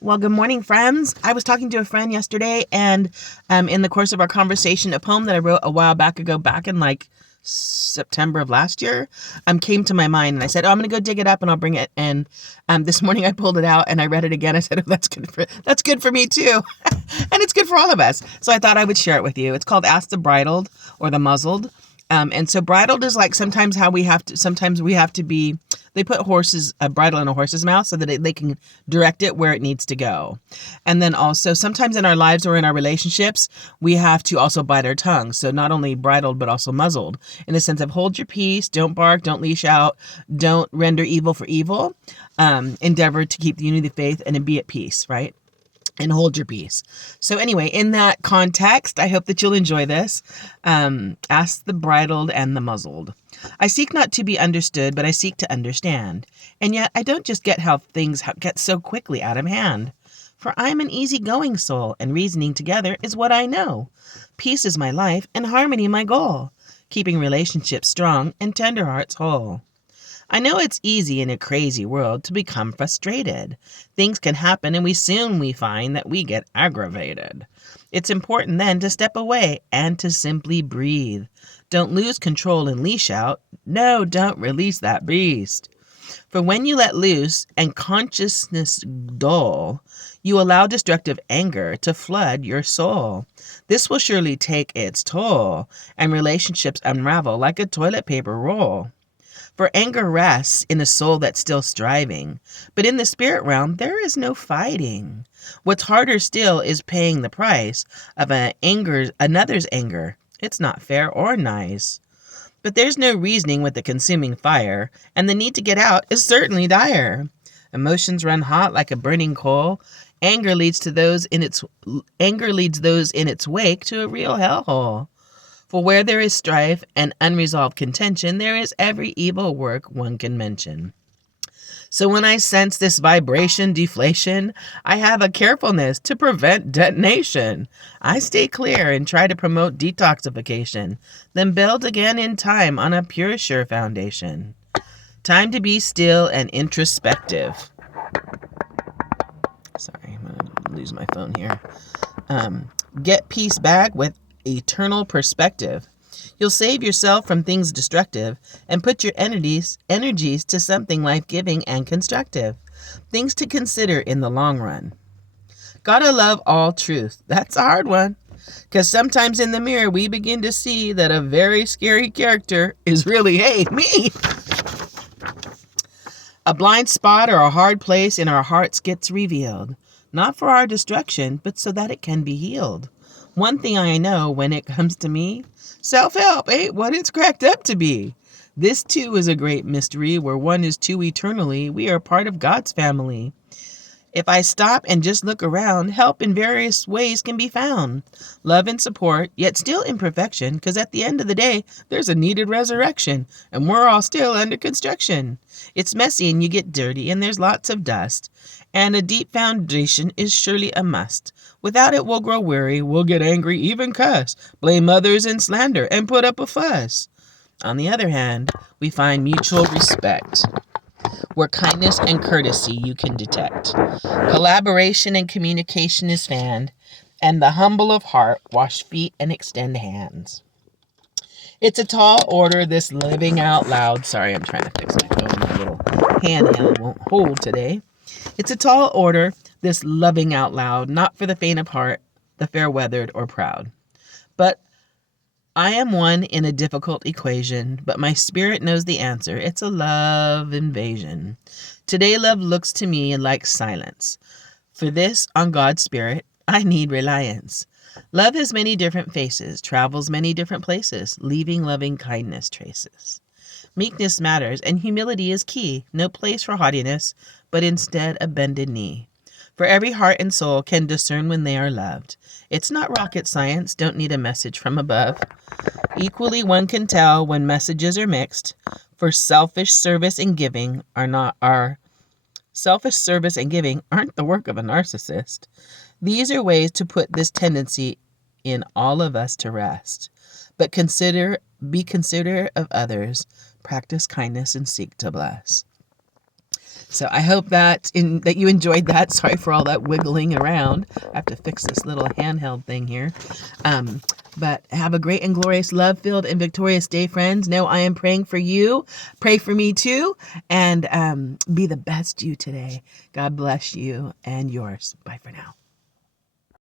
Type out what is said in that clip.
Well, good morning, friends. I was talking to a friend yesterday, and in the course of our conversation, a poem that I wrote a while back ago, back in like September of last year, came to my mind, and I said, "Oh, I'm going to go dig it up, and I'll bring it." And this morning, I pulled it out and I read it again. I said, "Oh, that's good for me too, and it's good for all of us." So I thought I would share it with you. It's called "Ask the Bridled" or "The Muzzled." And so bridled is like sometimes we have to be, they put a bridle in a horse's mouth so that they can direct it where it needs to go. And then also sometimes in our lives or in our relationships, we have to also bite our tongue. So not only bridled, but also muzzled in the sense of hold your peace, don't bark, don't leash out, don't render evil for evil, endeavor to keep the unity of the faith and be at peace, right? And hold your peace. So anyway, in that context, I hope that you'll enjoy this. Ask the bridled and the muzzled. I seek not to be understood, but I seek to understand. And yet I don't just get how things get so quickly out of hand. For I am an easygoing soul, and reasoning together is what I know. Peace is my life, and harmony my goal. Keeping relationships strong and tender hearts whole. I know it's easy in a crazy world to become frustrated. Things can happen and we soon find that we get aggravated. It's important then to step away and to simply breathe. Don't lose control and leash out. No, don't release that beast. For when you let loose and consciousness dull, you allow destructive anger to flood your soul. This will surely take its toll, and relationships unravel like a toilet paper roll. For anger rests in a soul that's still striving, but in the spirit realm there is no fighting. What's harder still is paying the price of another's anger. It's not fair or nice. But there's no reasoning with the consuming fire, and the need to get out is certainly dire. Emotions run hot like a burning coal. Anger leads those in its wake to a real hellhole. For where there is strife and unresolved contention, there is every evil work one can mention. So when I sense this vibration deflation, I have a carefulness to prevent detonation. I stay clear and try to promote detoxification, then build again in time on a pure, sure foundation. Time to be still and introspective. Sorry, I'm going to lose my phone here. Get peace back with eternal perspective. You'll save yourself from things destructive and put your energies to something life-giving and constructive. Things to consider in the long run. Gotta love all truth. That's a hard one. Because sometimes in the mirror we begin to see that a very scary character is really, hey, me. A blind spot or a hard place in our hearts gets revealed. Not for our destruction, but so that it can be healed. One thing I know when it comes to me, self-help ain't what it's cracked up to be. This too is a great mystery where one is two eternally. We are part of God's family. If I stop and just look around, help in various ways can be found. Love and support, yet still imperfection, because at the end of the day, there's a needed resurrection, and we're all still under construction. It's messy and you get dirty, and there's lots of dust, and a deep foundation is surely a must. Without it, we'll grow weary, we'll get angry, even cuss, blame others and slander, and put up a fuss. On the other hand, we find mutual respect, where kindness and courtesy you can detect. Collaboration and communication is fanned, and the humble of heart wash feet and extend hands. It's a tall order, this living out loud. Sorry, I'm trying to fix my phone. My little handheld won't hold today. It's a tall order, this loving out loud, not for the faint of heart, the fair-weathered or proud. But I am one in a difficult equation, but my spirit knows the answer. It's a love invasion. Today love looks to me like silence. For this, on God's spirit, I need reliance. Love has many different faces, travels many different places, leaving loving kindness traces. Meekness matters, and humility is key. No place for haughtiness, but instead a bended knee. For every heart and soul can discern when they are loved. It's not rocket science, don't need a message from above. Equally, one can tell when messages are mixed, for selfish service and giving aren't the work of a narcissist. These are ways to put this tendency in all of us to rest. But be considerate of others, practice kindness and seek to bless. So I hope that you enjoyed that. Sorry for all that wiggling around. I have to fix this little handheld thing here. But have a great and glorious, love-filled, and victorious day, friends. Know I am praying for you. Pray for me too. And be the best you today. God bless you and yours. Bye for now.